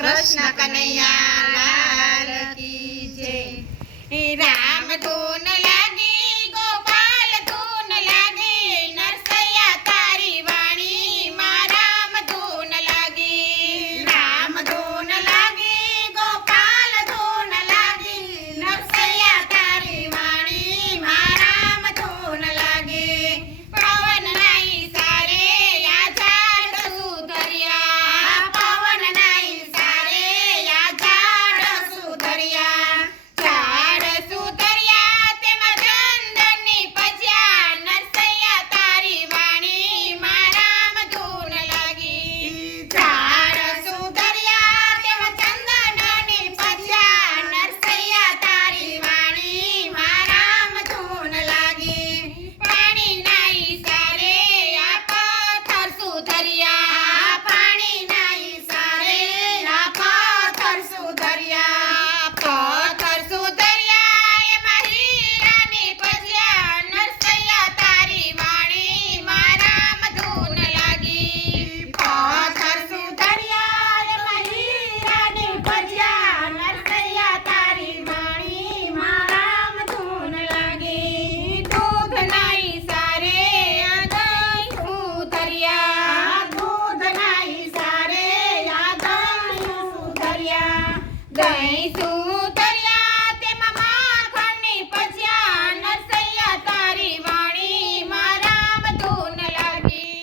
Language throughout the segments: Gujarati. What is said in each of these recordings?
કૃષ્ણ કનૈયા લાલ કી જય। રામ ધૂન લાગી ગોપાલ ધૂન લાગી નરસૈયા તારી વાણી માં રામ ધૂન લાગી। રામ ધૂન લાગી ગોપાલ ધૂન લાગી નરસૈયા તારી વાણી માં રામ ધૂન લાગી। પવન નાઈ સારે આ ઝાડ સુધર્યા, પવન નાઈ સારે આ ઝાડ સુધર્યા, ઝાડ સુધર્યા તેમાં ચંદનની પજ્યા નરસૈયા તારી વાણી માં રામ ધૂન લાગી। ઝાડ સુધર્યા તેમાં ચંદનની પજ્યા નરસૈયા તારી વાણી માં રામ ધૂન લાગી। પાણી નાઈ સારે આ પથ્થર સુધર્યા, પાણી નાઈ સારે આ પથ્થર સુધર્યા, પથ્થર સુધર્યા એમાં હીરાની પજ્યા નરસૈયા તારી વાણી માં રામ ધૂન લાગી। પથ્થર સુધર્યા એમાં હીરાની પજ્યા નરસૈયા તારી વાણી માં રામ ધૂન લાગી। દૂધ નાઈ સારે આ દહીં સુધર્યા, દૂધ નાઈ સારે આ દહીં સુધર્યા, દહીં સુધર્યા તેમાં માખણની પજ્યા નરસૈયા તારી વાણી માં રામ ધૂન લાગી।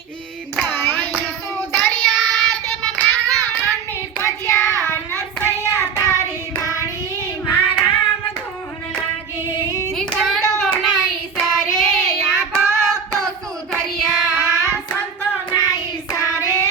દહીં સુધર્યા તેમાં માખણની પજ્યા નરસૈયા તારી વાણી માં રામ ધૂન લાગી। સંતો નાઈ સારે આ ભક્તો સુધર્યા, સંતો નાઈ સારે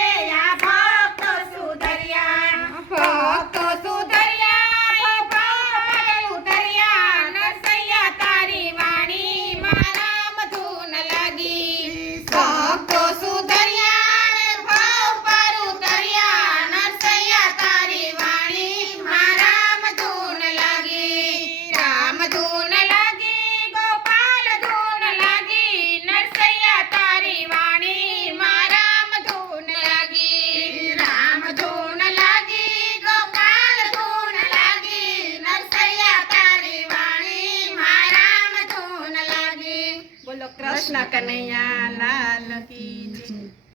આ ભક્તો સુધર્યા, ભક્તો સુધર્યા ભવ ઉતર્યા નરસૈયા તારી વાણી માં રામ ધૂન લાગી। ભક્તો સુધર્યા ભવ પર ઉતર્યા નરસૈયા તારી વાણી માં રામ ધૂન લાગી। રામ ધૂન લાગી ગોપાલ ધૂન લાગી નરસૈયા તારી વાણી માં રામ ધૂન લાગી। રામ ધૂન લાગી ગોપાલ ધૂન લાગી નરસૈયા તારી વાણી માં રામ ધૂન લાગી। બોલો કૃષ્ણ કનૈયા લાલ